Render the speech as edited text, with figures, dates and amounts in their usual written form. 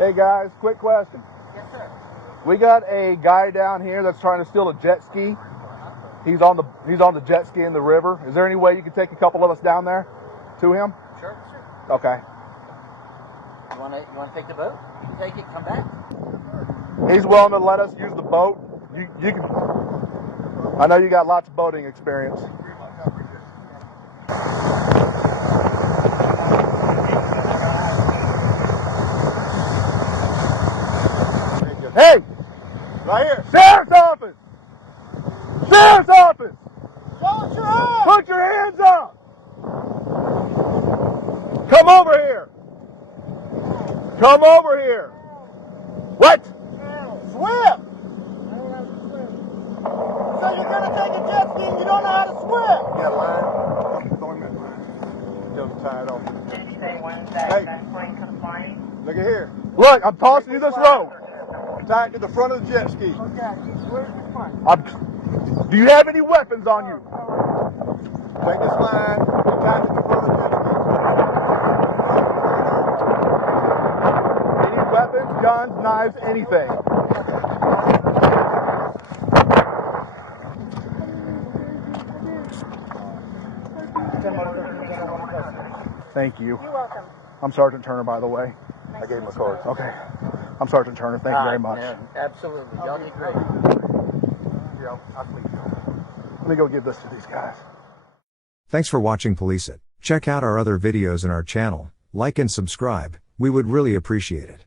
Hey guys, quick question. Yes, sir. We got a guy down here that's trying to steal a jet ski. He's on the jet ski in the river. Is there any way you could take a couple of us down there to him? Sure. Okay. You want to take the boat? You take it, come back. He's willing to let us use the boat. You can. I know you got lots of boating experience. Hey! Right here. Sheriff's office! Sheriff's office! Show us your hands! Put your hands up! Come over here! Come over here! What? Swim! So you're gonna take a jet ski and you don't know how to swim? You got a line? Throw him that line. Just tie it off. Hey, look at here. Look, I'm tossing you this rope. Tie it to the front of the jet ski. Do you have any weapons on you? Take this line and tie it to the front of the jet ski. Any weapons, guns, knives, anything? Thank you. You're welcome. I'm Sergeant Turner, by the way. I gave him a card. Okay. I'm Sergeant Turner. Thank you very much. Yeah, absolutely. Y'all did great. Yeah, I'll leave you. Let me go give this to these guys. Thanks for watching Police It. Check out our other videos in our channel, like and subscribe, we would really appreciate it.